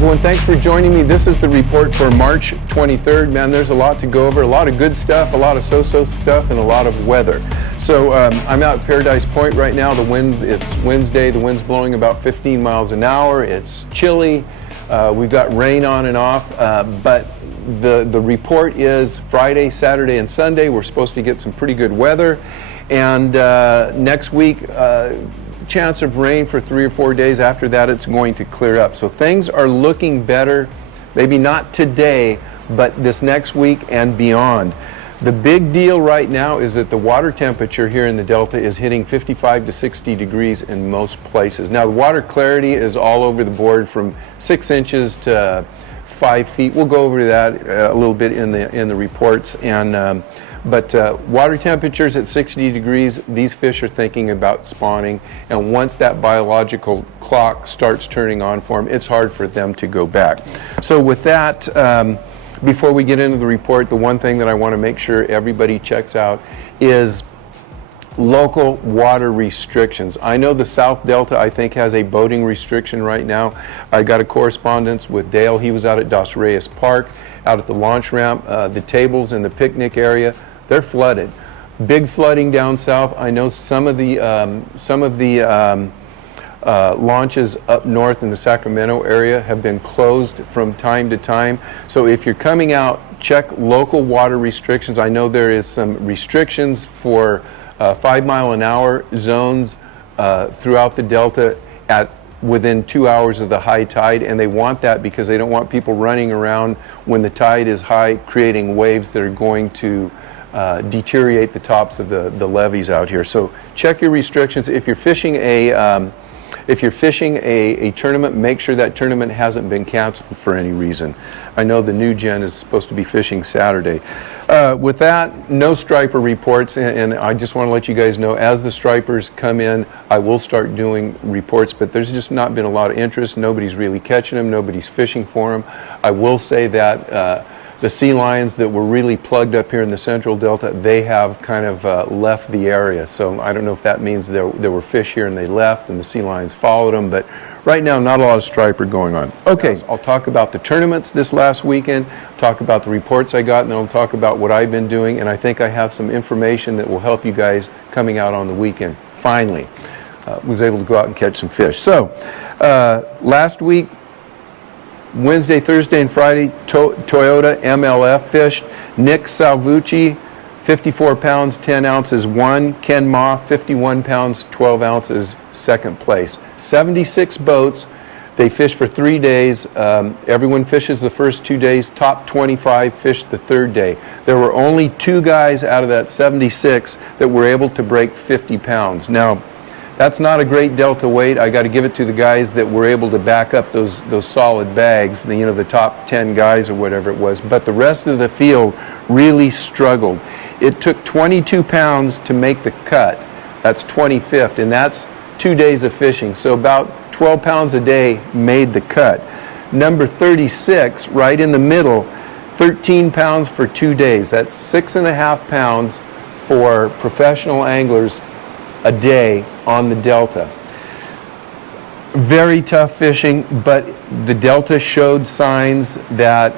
everyone. Thanks for joining me. This is the report for March 23rd. Man, there's a lot to go over, a lot of good stuff, a lot of so-so stuff, and a lot of weather. So I'm out at Paradise Point right now. It's Wednesday. The wind's blowing about 15 miles an hour. It's chilly. We've got rain on and off, but the report is Friday, Saturday, and Sunday. We're supposed to get some pretty good weather. And next week, chance of rain for 3 or 4 days. After that, it's going to clear up. So things are looking better, maybe not today, but this next week and beyond. The big deal right now is that the water temperature here in the Delta is hitting 55 to 60 degrees in most places. Now, the water clarity is all over the board from 6 inches to 5 feet. We'll go over that a little bit in the reports. But water temperatures at 60 degrees, these fish are thinking about spawning, and once that biological clock starts turning on for them, it's hard for them to go back. So with that, before we get into the report, the one thing that I want to make sure everybody checks out is local water restrictions. I know the South Delta, I think, has a boating restriction right now. I got a correspondence with Dale. He was out at Dos Reyes Park, out at the launch ramp. The tables in the picnic area, they're flooded. Big flooding down south. I know some of the launches up north in the Sacramento area have been closed from time to time. So if you're coming out, check local water restrictions. I know there is some restrictions for 5-mile-an-hour zones throughout the Delta at within 2 hours of the high tide, and they want that because they don't want people running around when the tide is high, creating waves that are going to deteriorate the tops of the levees out here. So check your restrictions. If you're fishing a tournament, make sure that tournament hasn't been canceled for any reason. I know the new gen is supposed to be fishing Saturday. With that, no striper reports, and I just want to let you guys know, as the stripers come in, I will start doing reports, but there's just not been a lot of interest. Nobody's really catching them. Nobody's fishing for them. I will say that the sea lions that were really plugged up here in the Central Delta, they have kind of left the area. So I don't know if that means there were fish here and they left and the sea lions followed them, but right now not a lot of striper going on. Okay, I'll talk about the tournaments this last weekend, talk about the reports I got, and then I'll talk about what I've been doing, and I think I have some information that will help you guys coming out on the weekend. Finally, was able to go out and catch some fish. So last week, Wednesday, Thursday, and Friday, Toyota MLF fished. Nick Salvucci, 54 pounds, 10 ounces, won. Ken Ma, 51 pounds, 12 ounces, second place. 76 boats. They fished for 3 days. Everyone fishes the first 2 days. Top 25 fished the third day. There were only 2 guys out of that 76 that were able to break 50 pounds. Now, that's not a great delta weight. I got to give it to the guys that were able to back up those solid bags, the top 10 guys or whatever it was. But the rest of the field really struggled. It took 22 pounds to make the cut. That's 25th, and that's 2 days of fishing. So about 12 pounds a day made the cut. Number 36, right in the middle, 13 pounds for 2 days. That's 6.5 pounds for professional anglers a day on the Delta. Very tough fishing, but the Delta showed signs that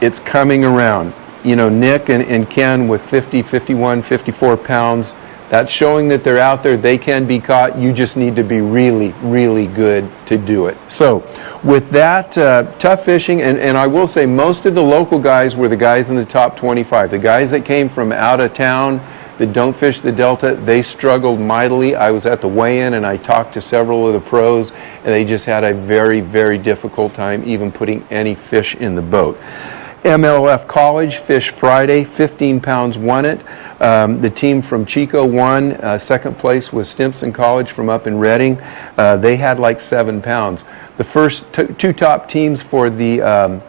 it's coming around. Nick and Ken with 50, 51, 54 pounds, that's showing that they're out there. They can be caught. You just need to be really, really good to do it. So with that, tough fishing, and I will say most of the local guys were the guys in the top 25. The guys that came from out of town that don't fish the Delta, they struggled mightily. I was at the weigh-in and I talked to several of the pros, and they just had a very, very difficult time even putting any fish in the boat. MLF College fished Friday, 15 pounds won it. The team from Chico won. Second place was Stimson College from up in Redding. They had like 7 pounds. The first 2 top teams for the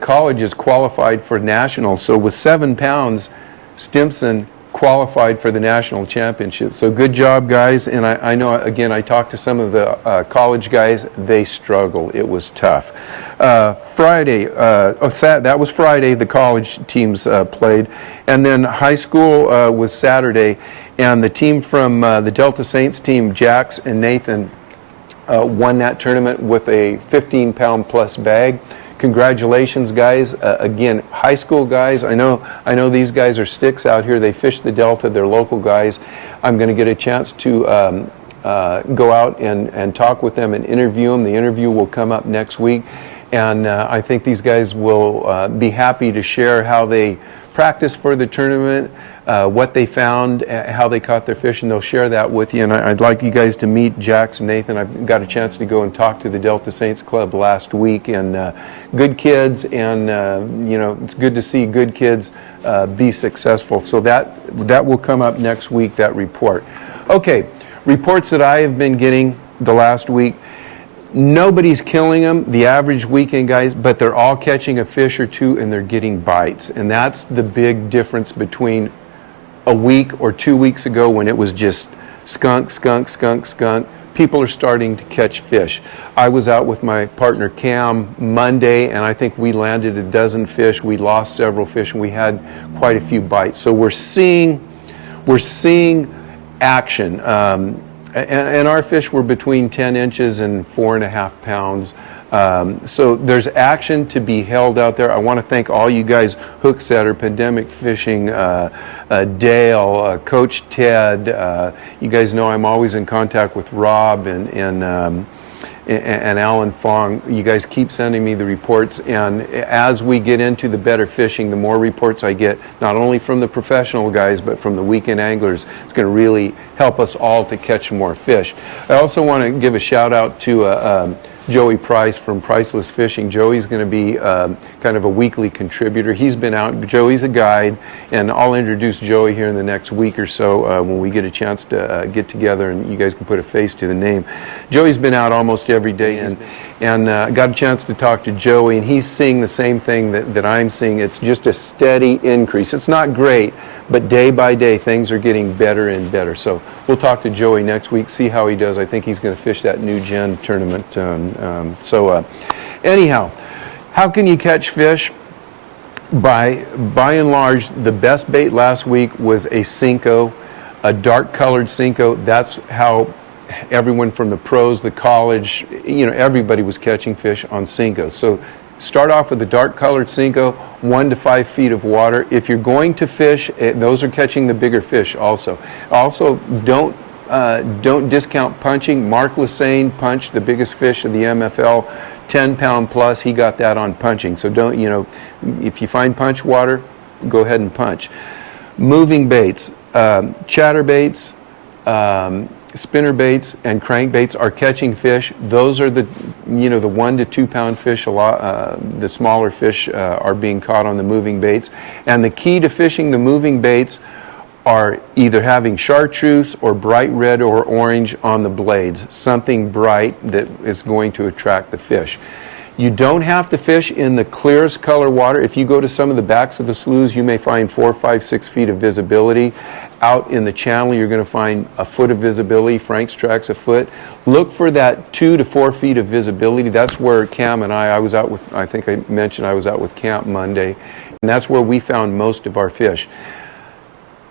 colleges qualified for nationals. So with 7 pounds, Stimson qualified for the national championship. So good job, guys. And I know, again, I talked to some of the college guys. They struggled. It was tough. Friday, that was Friday, the college teams played. And then high school was Saturday. And the team from the Delta Saints team, Jax and Nathan, won that tournament with a 15-pound plus bag. Congratulations, guys. Again, high school guys. I know these guys are sticks out here. They fish the Delta. They're local guys. I'm going to get a chance to go out and talk with them and interview them. The interview will come up next week. And I think these guys will be happy to share how they practiced for the tournament, what they found, how they caught their fish, and they'll share that with you. And I'd like you guys to meet Jax and Nathan. I got a chance to go and talk to the Delta Saints Club last week, and good kids, and it's good to see good kids be successful. So that will come up next week, that report. Okay, reports that I have been getting the last week. Nobody's killing them, the average weekend guys, but they're all catching a fish or two and they're getting bites. And that's the big difference between a week or 2 weeks ago when it was just skunk, skunk, skunk, skunk. People are starting to catch fish. I was out with my partner Cam Monday, and I think we landed a dozen fish. We lost several fish, and we had quite a few bites. So we're seeing action. And our fish were between 10 inches and 4.5 pounds. So there's action to be held out there. I want to thank all you guys, hook setter, pandemic fishing, Dale, Coach Ted. You guys know I'm always in contact with Rob and Alan Fong. You guys keep sending me the reports, and as we get into the better fishing, the more reports I get, not only from the professional guys, but from the weekend anglers, it's going to really help us all to catch more fish. I also want to give a shout out to Joey Price from Priceless Fishing. Joey's going to be kind of a weekly contributor. He's been out. Joey's a guide, and I'll introduce Joey here in the next week or so when we get a chance to get together and you guys can put a face to the name. Joey's been out almost every day, and got a chance to talk to Joey, and he's seeing the same thing that I'm seeing. It's just a steady increase. It's not great, but day by day things are getting better and better. So we'll talk to Joey next week, see how he does. I think he's going to fish that new gen tournament. Anyhow, how can you catch fish? By and large, the best bait last week was a Cinco, a dark colored Cinco. That's how everyone from the pros, the college, everybody was catching fish on Cinco. So start off with a dark colored Cinco, 1 to 5 feet of water. If you're going to fish, those are catching the bigger fish also. Also, don't discount punching. Mark Lassane punched the biggest fish of the MFL, 10-pound plus. He got that on punching. So don't, if you find punch water, go ahead and punch. Moving baits, chatterbaits, spinner baits and crankbaits are catching fish. Those are the 1 to 2 pound fish. The smaller fish are being caught on the moving baits. And the key to fishing the moving baits are either having chartreuse or bright red or orange on the blades, something bright that is going to attract the fish. You don't have to fish in the clearest color water. If you go to some of the backs of the sloughs, you may find 4, 5, 6 feet of visibility. Out in the channel, you're going to find a foot of visibility. Frank's Track's a foot. Look for that 2 to 4 feet of visibility. That's where Cam and I was out with, I think I mentioned I was out with Camp Monday, and that's where we found most of our fish.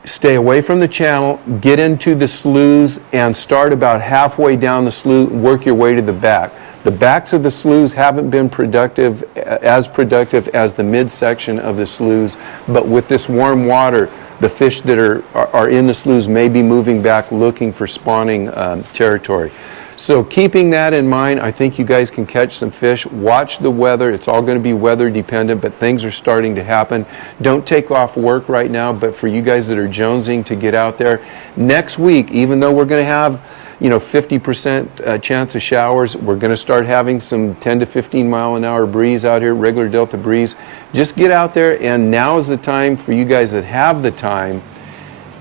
Stay away from the channel, get into the sloughs, and start about halfway down the slough and work your way to the back. The backs of the sloughs haven't been as productive as the midsection of the sloughs, but with this warm water, the fish that are in the sloughs may be moving back looking for spawning territory. So keeping that in mind, I think you guys can catch some fish. Watch the weather. It's all going to be weather dependent, but things are starting to happen. Don't take off work right now, but for you guys that are jonesing to get out there, next week, even though we're going to have 50% chance of showers, we're going to start having some 10 to 15 mile an hour breeze out here, regular Delta breeze. Just get out there, and now is the time for you guys that have the time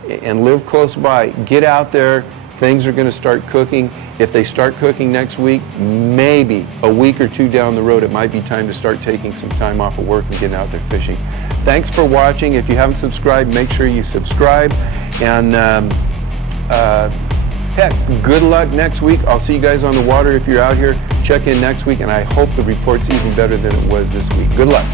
and live close by. Get out there. Things are going to start cooking. If they start cooking next week, maybe a week or two down the road, it might be time to start taking some time off of work and getting out there fishing. Thanks for watching. If you haven't subscribed, make sure you subscribe. And heck, good luck next week. I'll see you guys on the water if you're out here. Check in next week, and I hope the report's even better than it was this week. Good luck.